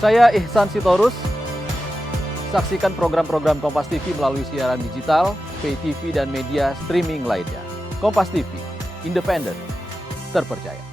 Saya Ihsan Sitorus. Saksikan program-program Kompas TV melalui siaran digital, pay TV, dan media streaming lainnya. Kompas TV, independen, terpercaya.